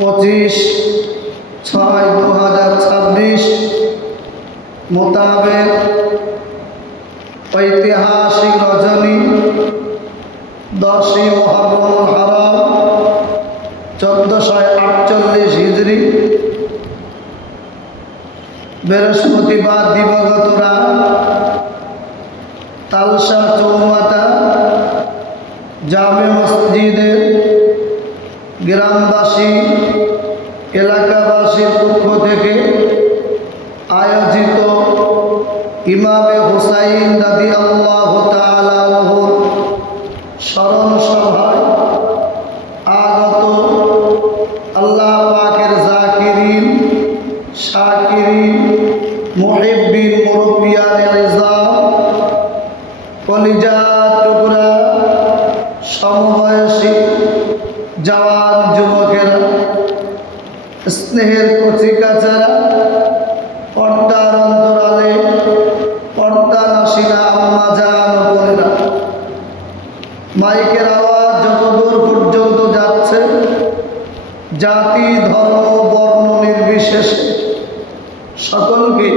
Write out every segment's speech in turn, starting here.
25/6/2026 মোতাবেক ঐতিহাসিক রজনী 10ই মুহররমুল হারাম 1448 হিজরি বৃহস্পতিবার দিবাগত রাত তালসা চৌমাথা জামে মসজিদের গ্রামবাসী এলাকাবাসীর পক্ষ থেকে আয়োজিত ইমামে হুসাইন রাদিয়াল্লাহু তাআলা আনহুর স্মরণ সভায় আগত আল্লাহ পাকের জাকিরিন শাকিরিন মুহিব্বিন মুরব্বিয়ানে ইজাম কলিজা টুকরা সমবয়সী জওয়ান যুবকেরা স্নেহের কচিকাচারা পর্দার অন্তরালে পর্দা নাসিনা আম্মা জান ও বোনেরা, মাইকের আওয়াজ যতদূর পর্যন্ত যাচ্ছে জাতি ধর্ম বর্ণ নির্বিশেষে সকলকে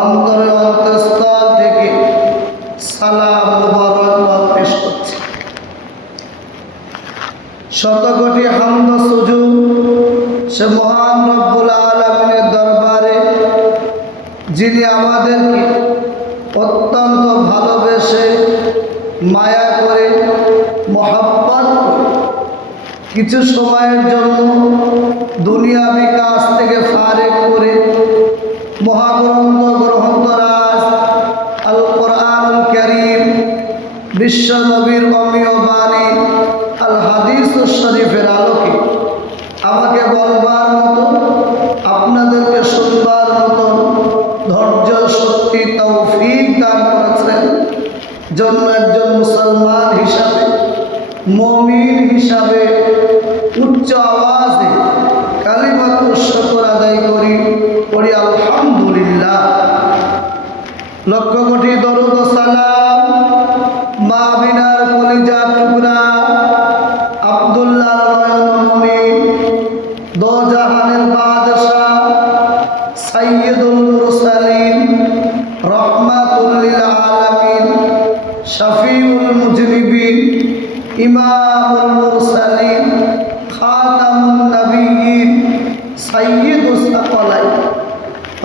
অন্তরে অন্তঃস্থল থেকে সালাম মুবারকবাদ পেশ করছি। শতকোটি হামদ সুজুদ সে মহান রব্বুল আলামিনের দরবারে, যিনি আমাদেরকে অত্যন্ত ভালোবেসে মায়া করে মহব্বত করে কিছু সময়ের জন্য দুনিয়াবি কাজ থেকে ফারেক করে মহাগ্রন্থ গ্রন্থরাজ আল কোরআনুল কারীম বিশ্ব নবীর অমীয় বাণী আল হাদিসুস শরীফের আলোকে আমাকে বলবার মতো, আপনাদেরকে শুনবার মতো ধৈর্য শক্তি তৌফিক দান করেছেন জন্য একজন মুসলমান হিসাবে, মুমিন হিসাবে উচ্চ আওয়াজে কালিমাতুশ শুকর আদায় করি আলহামদুলিল্লাহ। লক্ষ কোটি দরুদ ও সালাম মা আমিনার কলিজার টুকরা আব্দুল্লাহর নয়নমণি দো জাহানের বাদশাহ সাইয়্যিদুল মুরসালিন রাহমাতুল লিল আলামিন শফিউল মুজনিবিন ইমামুল মুরসালিন খাতামুন নবিয়্যিন সাইয়্যিদুস সাকালাইন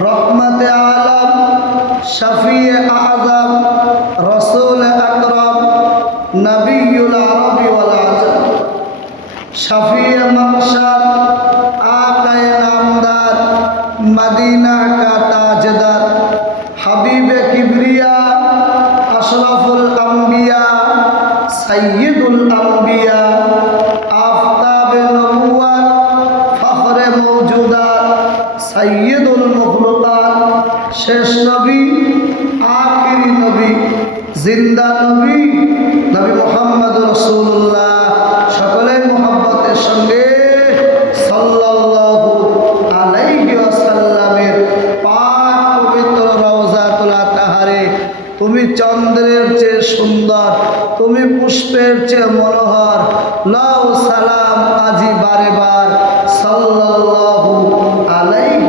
রহমতে আলম শফিয়ে আযম রাসূল আকরাম নবিয়ুল আরবি ওয়াল আজম শফিয়ে মাহশর আকায়ে নামদার মদিনা का ताजदार हबीबे किबरिया अशरफुल अंबिया सय्यदुल अंबिया आफताबे नबुवत फखरे मौजूदात सय्यदुल मखलूकात शेष नबी आखिरी नबी जिंदा नबी नबी मुहम्मद रसूलुल्लाह সকলের মুহাব্বতের সঙ্গে সাল্লাল্লাহু আলাইহি ওয়াসাল্লামের পাক পবিত্র রওজাতুল আতহারে তুমি চন্দ্রের চেয়ে সুন্দর, তুমি পুষ্পের চেয়ে মনোহর, লাও সালাম আজি বারে বার সাল্লাল্লাহু আলাইহি